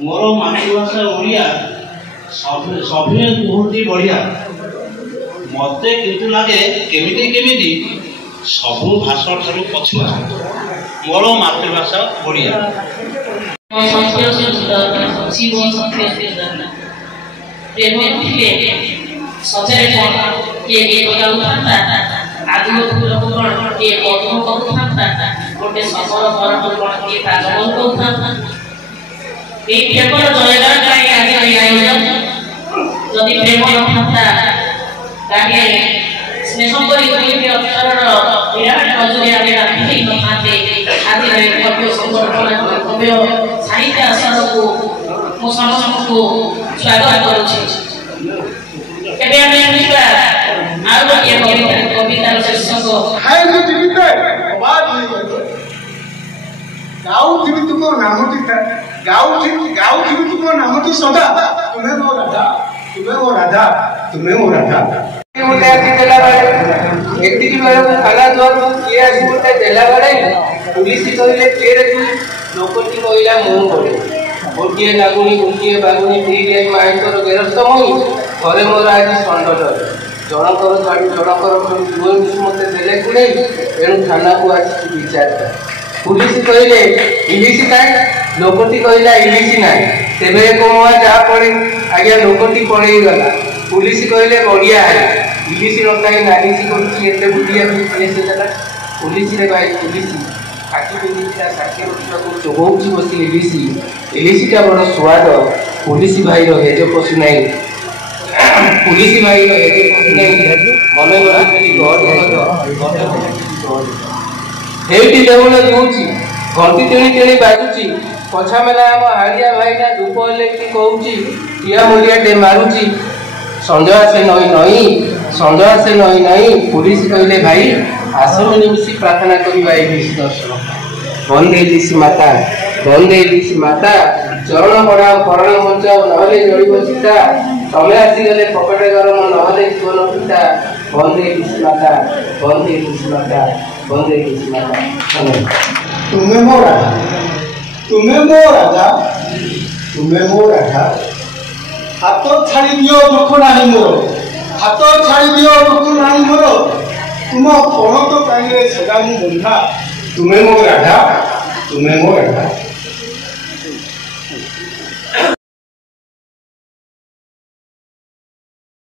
मोर मातृभाषा ओडिया सभी कहती बढ़िया मत किंतु लगे केमिति केमिति सबु भाषा ठारू पछुआ मोर मातृभाषा ओडिया सदा तुम्हें वो राधा तुम्हें वो राधा तुम्हें वो राधा खाना द्वारा किए आसते देला बेले पुलिस कहले किए लोकटी कहला मुँह पड़े गोटे लाଗୁনি गोटे बागुनी धीरे माइकर गेरस्त मुई घरे मोर आज संडल जनकर जनकर दुई मत देले कुड़े एणु थाना को आज विचार पुलिस कहले इलिश ना लोकटी कहला इलिश ना तेरे को जहाँ पड़े आज्ञा लोकटी पड़े गला पुलिस कहले बढ़िया है इलिश नकाई नालिश करते बुढ़िया पुलिस रे भाई पुलिस आखि बेटा 60 वर्ष को चोगौची बसी इलिशटा बड़ स्वाद पुलिस भाई हेज पशु नहीं पुलिस भाई हेज पशु नहीं मन गला खाली हेटी देवल दूची घंटी टेणी टेणी बाजुची पछा मेला आम हाड़िया भाईना धूप इलेक्ट्रिक कहूँ टिया मुड़ियाटे मारुची संजय आसे नई नई संजय आसे नई नई पुलिस कहले भाई आस मिलमिशी प्रार्थना करवा इलिश दर्शन बंदे इलिश माता चरण बढ़ाओ करण बचाओ नहले जड़ब सीता तमें आसीगले पकेटे गरम नहले जीवन पिता बंदे इलिश माता बंदे इलिश माता बंदे इलिश माता तुम्हें मो राधा तुम्हें मो राधा तुम्हें मो राधा हाथ छाड़ी दियो दुख नहीं मोर हाथ छाड़ी दियो दुख नहीं मोर तुम कौन तो कहीं सदा मु बंधा तुम्हें मो राधा तुम्हें मो राधा।